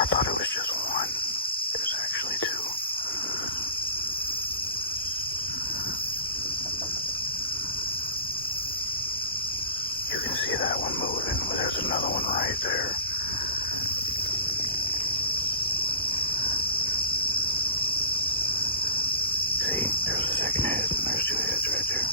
I thought it was just one. There's actually two. You can see that one moving, but there's another one right there. See, there's a second head, and there's two heads right there.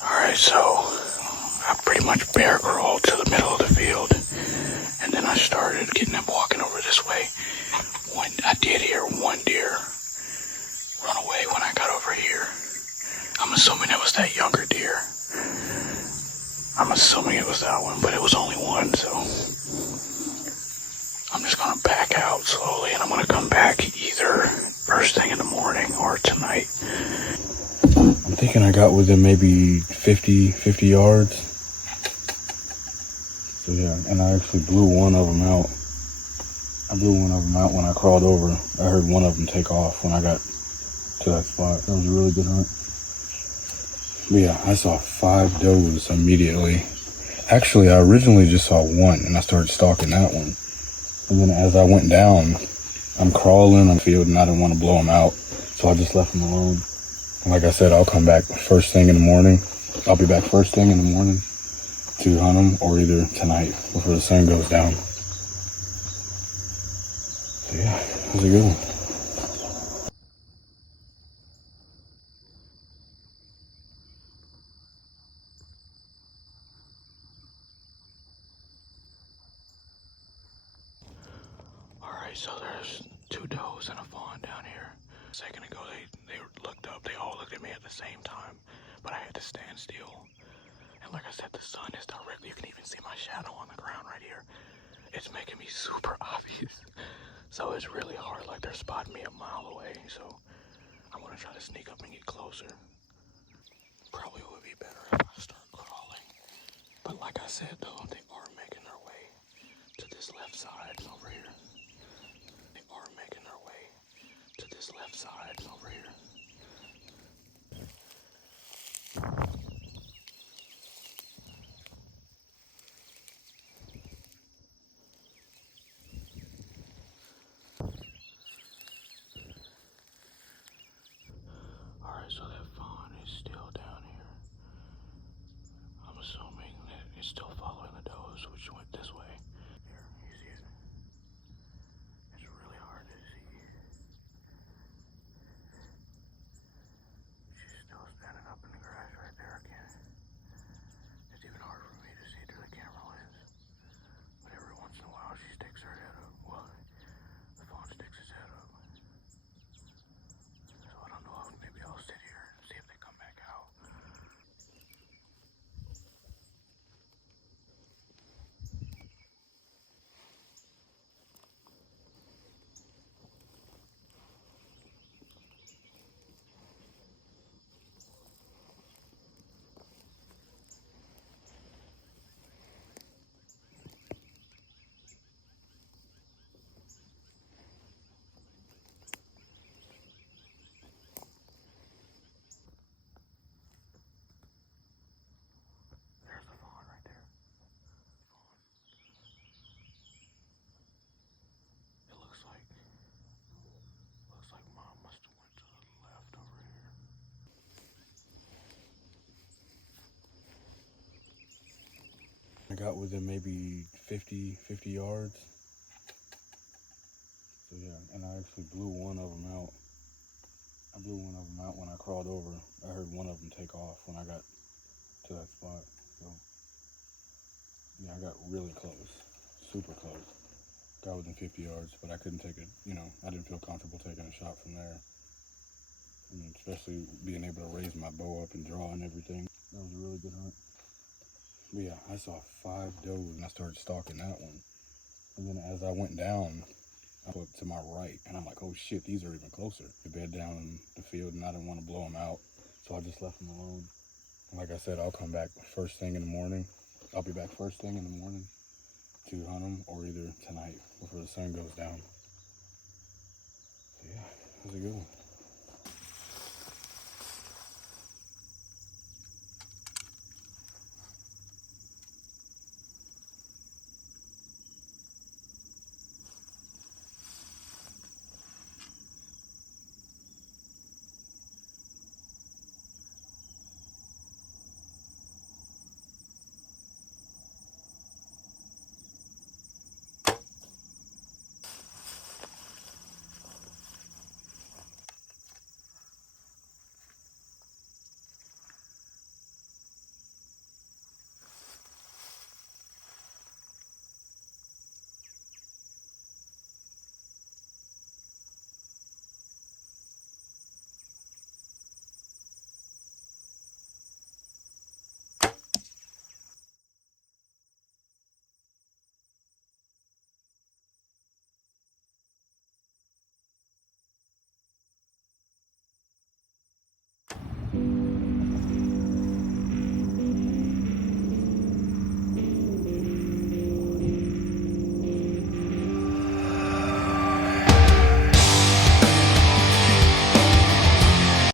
Alright, so I pretty much bear crawled to the middle of the field, and then I started getting up walking over this way. I did hear one deer run away when I got over here. I'm assuming it was that younger deer. I'm assuming it was that one, but it was only one, so I'm just gonna back out slowly, and I'm gonna come back either first thing in the morning or tonight. I'm thinking I got within maybe 50 yards. So yeah, and I actually blew one of them out. I blew one of them out when I crawled over. I heard one of them take off when I got to that spot. That was a really good hunt. But yeah, I saw 5 does immediately. Actually, I originally just saw one, and I started stalking that one. And then as I went down, I'm crawling on the field, and I didn't want to blow them out, so I just left them alone. And like I said, I'll come back first thing in the morning. I'll be back first thing in the morning to hunt them, or either tonight before the sun goes down. So yeah, it was a good one. Alright, so there's 2 does and a fawn down here. A second ago, they looked up. They all looked at me at the same time, but I had to stand still. And like I said, the sun is directly, you can even see my shadow on the ground right here. It's making me super obvious. So it's really hard, like they're spotting me a mile away. So I'm gonna try to sneak up and get closer. Probably would be better if I start crawling. But like I said though, they are making their way to this left side over here. They are making their way to this left side over here. Alright, so that fawn is still down here. I'm assuming that it's still following the does, which went this way. Here, you see it? It's really hard to see. She's still standing up in the grass right there again. It's even hard for me to see through the camera lens. But every once in a while she sticks her head up. Well, the fawn sticks his head up. So I don't know if maybe I'll sit here and see if they come back out. There's the fawn right there. It looks like Mom must have went to the left over here. I got within maybe 50 yards. So yeah, and I actually blew one of them out. I blew one of them out when I crawled over. I heard one of them take off when I got to that spot. So yeah, I got really close, super close. Got within 50 yards, but I couldn't take it, I didn't feel comfortable taking a shot from there. And especially being able to raise my bow up and draw and everything. That was a really good hunt. But yeah, I saw 5 does and I started stalking that one. And then as I went down, I looked to my right and I'm like, oh shit, these are even closer. The bed down in the field and I didn't want to blow them out. So I just left them alone. And like I said, I'll come back first thing in the morning. I'll be back first thing in the morning to hunt them, or either tonight before the sun goes down. So yeah, it was a good one.